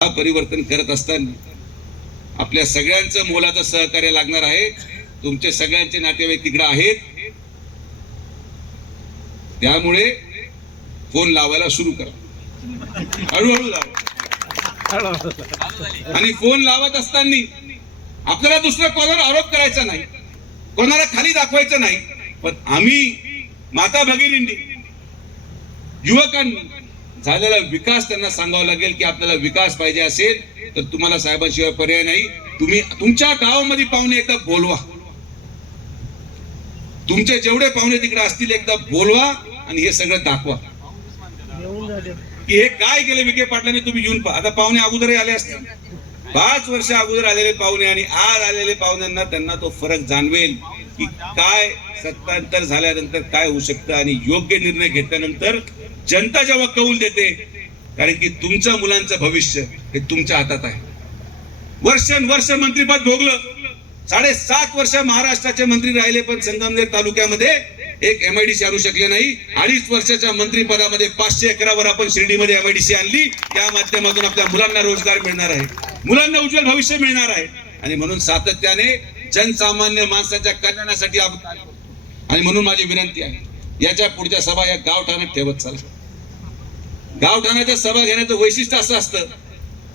हा परिवर्तन करत असताना आपल्या सगळ्यांचं मोलाचं सहकार्य लागणार आहे. तुमचे सगळ्यांचे नातेवाईक तिकडे आहेत. त्यामुळे फोन लावायला सुरू करा. हळूहळू लावा. आणि फोन लावत असताना आपल्याला दुसऱ्या कोणावर आरोप करायचा नाही. कोणाला खाली दाखवायचं नाही. पण आम्ही माता भगिनींनी युवकांनी झालेला विकास त्यांना सांगावा लागेल की आपल्याला विकास पाहिजे असेल तर तुम्हाला साहेबांशिवाय पर्याय नाही. तुम्ही तुमच्या गावामध्ये पाहुणे एकदा बोलवा. तुमचे जेवढे पाहुणे तिकडे असतील एकदा बोलवा आणि हे सगळं दाखवा. की हे काय केले विखे पाटलांनी तुम्ही येऊन पहा. आता पाहुणे अगोदरही आले असतील. पाच वर्ष अगोदर आलेले पाहुणे आणि आज आलेले पाहुण्यांना त्यांना तो फरक जाणवेल. की काय सत्तांतर झाल्यानंतर काय होऊ शकतं आणि योग्य निर्णय घेतल्यानंतर जनता जेव्हा कौल देते कारण की तुमच्या मुलांचं भविष्य हे तुमच्या हातात आहे. वर्षानुवर्ष मंत्रीपद भोगलं. साडेसात वर्ष महाराष्ट्राचे मंत्री राहिले पण संगमनेर तालुक्यामध्ये एक एमआयडीसी आणू शकले नाही. अडीच वर्षाच्या मंत्रीपदामध्ये पाचशे एकरावर आपण शिर्डीमध्ये एमआयडीसी आणली. त्या माध्यमातून आपल्या मुलांना रोजगार मिळणार आहे. मुलांना उज्ज्वल भविष्य मिळणार आहे. आणि म्हणून सातत्याने जनसामान्य माणसाच्या कल्याणासाठी आपण आणि म्हणून माझी विनंती आहे याच्या पुढच्या सभा या गावठाण्यात ठेवत चालत गावठाण्याच्या सभा घेण्याचं वैशिष्ट्य असं असतं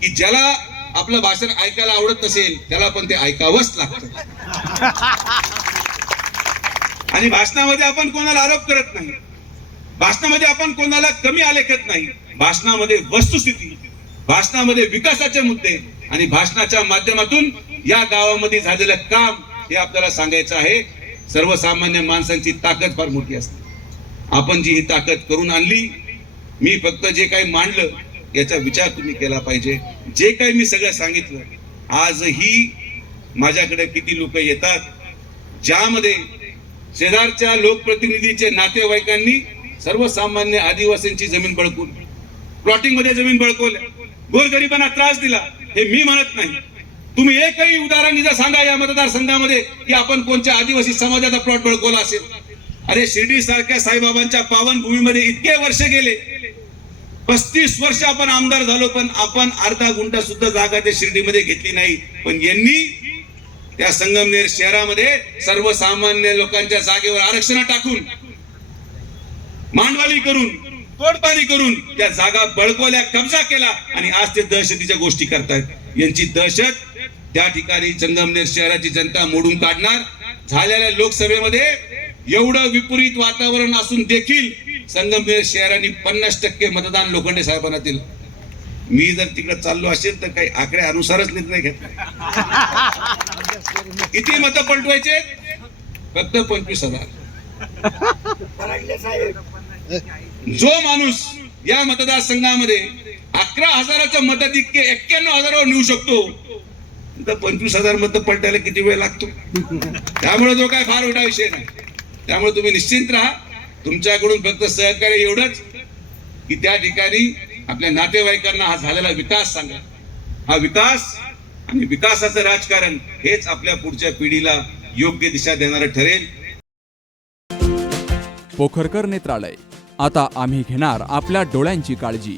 की ज्याला आपलं भाषण ऐकायला आवडत नसेल त्याला पण ते ऐकावंच लागतं. आणि भाषणामध्ये आपण कोणाला आरोप करत नाही. भाषणामध्ये आपण कोणाला कमी आलेखत नाही. भाषणामध्ये वस्तुस्थिती भाषणामध्ये विकासाचे मुद्दे आणि भाषणाच्या माध्यमातून या गावामध्ये झालेलं काम हे आपल्याला सांगायचं आहे. सर्वसामान्य माणसांची ताकद फार मोठी असते. आपण जी ही ताकद करून आणली मी फक्त जे काही मांडलं याचा विचार तुम्ही केला पाहिजे. जे काही मी सगळं सांगितलं आजही माझ्याकडे किती लोक येतात ज्यामध्ये शेजारच्या लोकप्रतिनिधीचे नातेवाईकांनी सर्वसामान्य आदिवासींची जमीन बळकून प्लॉटिंगमध्ये जमीन बळकवल्या. गोरगरिबांना त्रास दिला हे मी म्हणत नाही. तुम्ही एकही उदाहरण जर सांगा या मतदारसंघामध्ये की आपण कोणत्या आदिवासी समाजाचा प्लॉट बळकवला असेल? अरे शिर्डी सारख्या साईबाबांच्या पावन भूमीमध्ये इतके वर्ष गेले. पस्तीस वर्ष आपण आमदार झालो पण आपण अर्धा गुंठा सुद्धा जागा त्या शिर्डीमध्ये घेतली नाही. पण यांनी त्या संगमनेर शहरामध्ये सर्वसामान्य लोकांच्या जागेवर आरक्षण टाकून मांडवाली करून तोडपाणी करून त्या जागा बळकवल्या कब्जा केला आणि आज ते दहशतीच्या गोष्टी करतायत. यांची दहशत त्या ठिकाणी संगमनेर शहराची जनता मोडून काढणार. झालेल्या लोकसभेमध्ये एवढं विपरीत वातावरण असून देखील संगमनेर शहराने पन्नास टक्के मतदान लोखंडे साहेबांना दिलं. मी जर तिकडे चाललो असेल तर काही आकड्यानुसारच निर्णय घेतला किती मत पलटवायचे? फक्त पंचवीस हजार. जो माणूस या मतदारसंघामध्ये अकरा हजाराचं मताधिक्य एक्क्याण्णव हजारावर नेऊ शकतो तर पंचवीस हजार मत पलटायला किती वेळ लागतो? त्यामुळे तो काय फार मोठा विषय नाही. त्यामुळे तुम्ही निश्चिंत राहा. तुमच्याकडून फक्त सहकार्य एवढंच की त्या ठिकाणी आपल्या नातेवाईकांना हा झालेला विकास सांगा. हा विकास आणि विकासाचं राजकारण हेच आपल्या पुढच्या पिढीला योग्य दिशा देणारं ठरेल. पोखरकर नेत्रालय. आता आम्ही घेणार आपल्या डोळ्यांची काळजी.